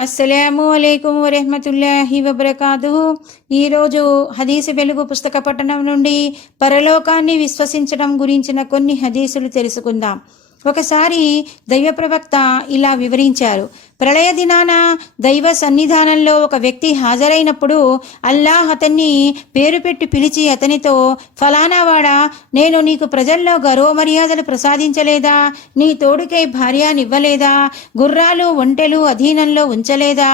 అస్సలాము అలైకుం వరహ్మతుల్లాహి వబరకాతుహు. ఈరోజు హదీసు వెలుగు పుస్తక పఠనం నుండి పరలోకాన్ని విశ్వసించడం గురించిన కొన్ని హదీసులు తెలుసుకుందాం. ఒకసారి దైవ ప్రవక్త ఇలా వివరించారు: ప్రళయ దినాన దైవ సన్నిధానంలో ఒక వ్యక్తి హాజరైనప్పుడు అల్లాహ్ అతన్ని పేరు పెట్టి పిలిచి అతనితో, ఫలానా వాడా, నేను నీకు ప్రజల్లో గౌరవ మర్యాదలు ప్రసాదించలేదా? నీ తోడుకై భార్యనివ్వలేదా? గుర్రాలు ఒంటెలు అధీనంలో ఉంచలేదా?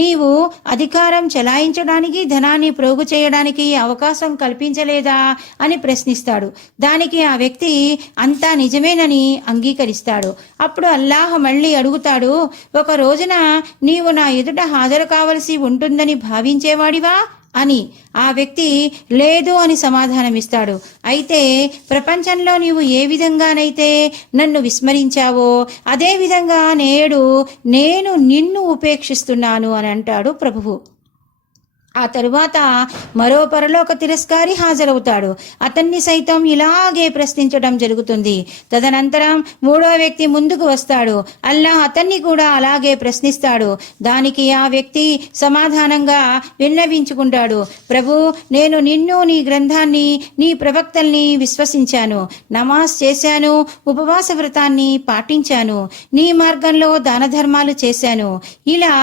నీవు అధికారం చెలాయించడానికి, ధనాన్ని ప్రోగు చేయడానికి అవకాశం కల్పించలేదా అని ప్రశ్నిస్తాడు. దానికి ఆ వ్యక్తి అంతా నిజమేనని అంగీకరిస్తాడు. అప్పుడు అల్లాహ్ మళ్ళీ అడుగుతాడు, ఒక రోజున నీవు నా ఎదుట హాజరు కావలసి ఉంటుందని భావించేవాడివా అని. ఆ వ్యక్తి లేదు అని సమాధానమిస్తాడు. అయితే ప్రపంచంలో నీవు ఏ విధంగానైతే నన్ను విస్మరించావో అదే విధంగా నేను నిన్ను ఉపేక్షిస్తున్నాను అని అంటాడు ప్రభువు. ఆ తరువాత మరో పరలోక తిరస్కారి హాజరవుతాడు. అతన్ని సైతం ఇలాగే ప్రశ్నించడం జరుగుతుంది. తదనంతరం మూడో వ్యక్తి ముందుకు వస్తాడు. అల్లాహ్ అతన్ని కూడా అలాగే ప్రశ్నిస్తాడు. దానికి ఆ వ్యక్తి సమాధానంగా విన్నవించుకుంటాడు, ప్రభు, నేను నిన్ను, నీ గ్రంథాన్ని, నీ ప్రవక్తల్ని విశ్వసించాను, నమాజ్ చేశాను, ఉపవాస వ్రతాన్ని పాటించాను, నీ మార్గంలో దాన ధర్మాలు చేశాను. ఇలా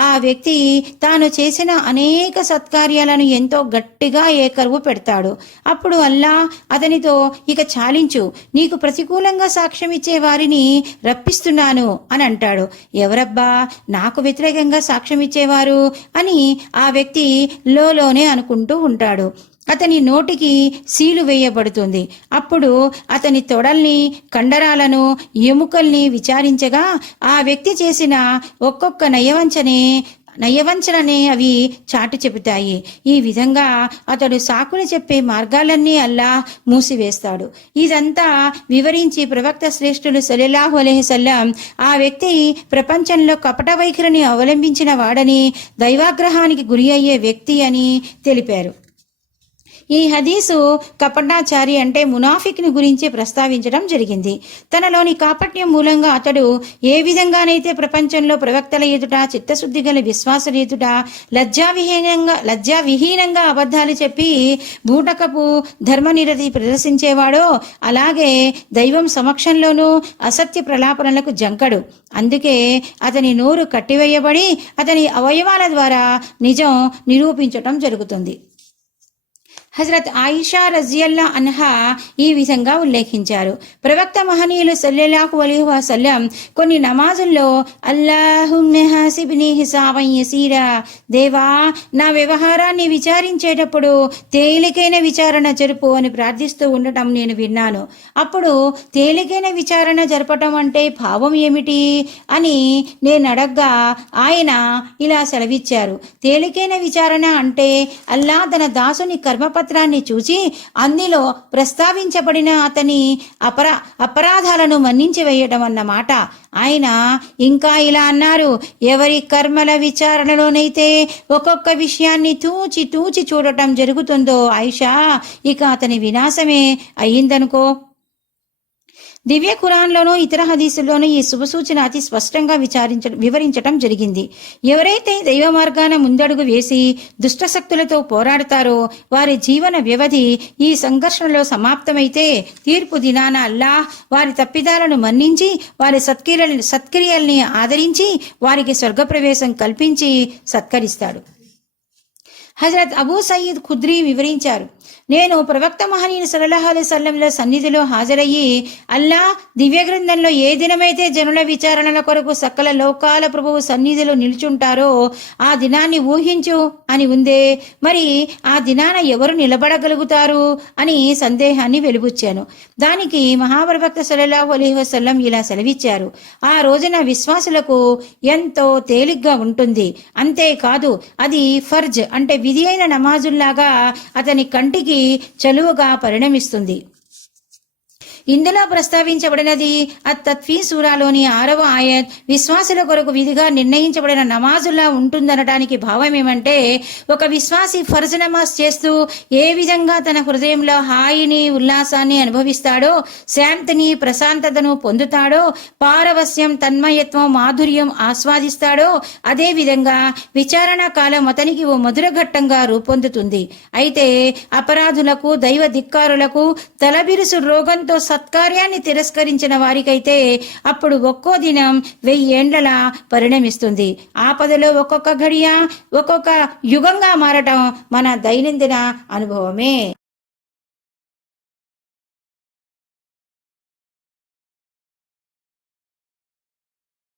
ఆ వ్యక్తి తాను చేసిన అనేక సత్కార్యాలను ఎంతో గట్టిగా ఏకరువు పెడతాడు. అప్పుడు అల్లాహ్ అతనితో, ఇక చాలించు, నీకు ప్రతికూలంగా సాక్ష్యం ఇచ్చే వారిని రప్పిస్తున్నాను అని అంటాడు. ఎవరబ్బా నాకు వ్యతిరేకంగా సాక్ష్యం ఇచ్చేవారు అని ఆ వ్యక్తి లోలోనే అనుకుంటూ ఉంటాడు. అతని నోటికి సీలు వేయబడుతుంది. అప్పుడు అతని తొడల్ని, కండరాలను, ఎముకల్ని విచారించగా ఆ వ్యక్తి చేసిన ఒక్కొక్క నయవంచననే అవి చాటు చెబుతాయి. ఈ విధంగా అతడు సాకులు చెప్పే మార్గాలన్నీ అల్లాహ్ మూసివేస్తాడు. ఇదంతా వివరించి ప్రవక్త శ్రేష్ఠులు సల్లల్లాహు అలైహి వసల్లం ఆ వ్యక్తి ప్రపంచంలో కపట వైఖరిని అవలంబించిన వాడని, దైవాగ్రహానికి గురి అయ్యే వ్యక్తి అని తెలిపారు. ఈ హదీసు కపటాచారి అంటే మునాఫిక్ని గురించి ప్రస్తావించడం జరిగింది. తనలోని కాపట్యం మూలంగా అతడు ఏ విధంగానైతే ప్రపంచంలో ప్రవక్తల ఎదుట, చిత్తశుద్ధి గల విశ్వాసుల ఎదుట లజ్జావిహీనంగా అబద్ధాలు చెప్పి బూటకపు ధర్మనిరతి ప్రదర్శించేవాడో, అలాగే దైవం సమక్షంలోనూ అసత్య ప్రలాపనలకు జంకడు. అందుకే అతని నోరు కట్టివేయబడి అతని అవయవాల ద్వారా నిజం నిరూపించటం జరుగుతుంది. హజరత్ ఆయిషా రజియల్లా అన్హా ఈ విధంగా ఉల్లేఖించారు: ప్రవక్త మహనీయులు సల్లల్లాహు అలైహి వసల్లం కొన్ని నమాజుల్లో అల్లాహుమ్మ హాసిబ్ని హిసాబన్ యసీరా, దేవా నా వ్యవహారాన్ని విచారించేటప్పుడు తేలికైన విచారణ జరుపు అని ప్రార్థిస్తూ ఉండటం నేను విన్నాను. అప్పుడు తేలికైన విచారణ జరపటం అంటే భావం ఏమిటి అని నేను అడగ్గా ఆయన ఇలా సెలవిచ్చారు: తేలికైన విచారణ అంటే అల్లాహ్ తన దాసుని కర్మపత్రాన్ని చూచి అందులో ప్రస్తావించబడిన అతని అపరాధాలను మన్నించి వేయడం అన్నమాట. ఆయన ఇంకా ఇలా అన్నారు: ఎవరి కర్మల విచారణలోనైతే ఒక్కొక్క విషయాన్ని తూచి తూచి చూడటం జరుగుతుందో ఆయిషా, ఇక అతని వినాశమే అయ్యిందనుకో. దివ్య ఖురాన్లోనూ ఇతర హదీసుల్లోనూ ఈ శుభసూచన అతి స్పష్టంగా వివరించటం జరిగింది. ఎవరైతే దైవ మార్గాన ముందడుగు వేసి దుష్టశక్తులతో పోరాడతారో వారి జీవన వ్యవధి ఈ సంఘర్షణలో సమాప్తమైతే తీర్పు దినాన అల్లాహ్ వారి తప్పిదాలను మన్నించి, వారి సత్క్రియల్ని ఆదరించి, వారికి స్వర్గప్రవేశం కల్పించి సత్కరిస్తాడు. హజరత్ అబూ సయీద్ ఖుద్రీ వివరించారు: నేను ప్రవక్త మహనీయులు సల్లల్లాహు అలైహి వసల్లంల సన్నిధిలో హాజరయ్యి, అల్లాహ్ దివ్య గ్రంథంలో ఏ దినమైతే జనుల విచారణల కొరకు సకల లోకాల ప్రభువు సన్నిధిలో నిల్చుంటారో ఆ దినాన్ని ఊహించు అని ఉందే, మరి ఆ దినాన ఎవరు నిలబడగలుగుతారు అని సందేహాన్ని వెలుబుచ్చాను. దానికి మహాప్రవక్త సల్లల్లాహు అలైహి వసల్లం ఇలా సెలవిచ్చారు: ఆ రోజున విశ్వాసులకు ఎంతో తేలిగ్గా ఉంటుంది. అంతేకాదు అది ఫర్జ్ అంటే విధి అయిన నమాజుల్లాగా అతని కంటికి చలువగా పరిణమిస్తుంది. ఇందులో ప్రస్తావించబడినది అత్తత్వీ సూరాలోని 6వ ఆయత్ విశ్వాసుల కొరకు విధిగా నిర్ణయించబడిన నమాజులా ఉంటుందనటానికి భావం ఏమంటే, ఒక విశ్వాసి ఫర్జ్ నమాజ్ చేస్తూ ఏ విధంగా తన హృదయంలో హాయిని ఉల్లాసాన్ని అనుభవిస్తాడో, శాంతిని ప్రశాంతతను పొందుతాడో, పారవస్యం తన్మయత్వం మాధుర్యం ఆస్వాదిస్తాడో, అదే విధంగా విచారణ కాలం అతనికి ఓ మధుర ఘట్టంగా రూపొందుతుంది. అయితే అపరాధులకు దైవ ధిక్కారులకు తలబిరుసు రోగంతో సత్కార్యాన్ని తిరస్కరించిన వారికైతే అప్పుడు ఒక్కో దినం 1000 ఏండ్లలా పరిణమిస్తుంది. ఆపదలో ఒక్కొక్క ఘడియ ఒక్కొక్క యుగంగా మారటం మన దైనందిన అనుభవమే.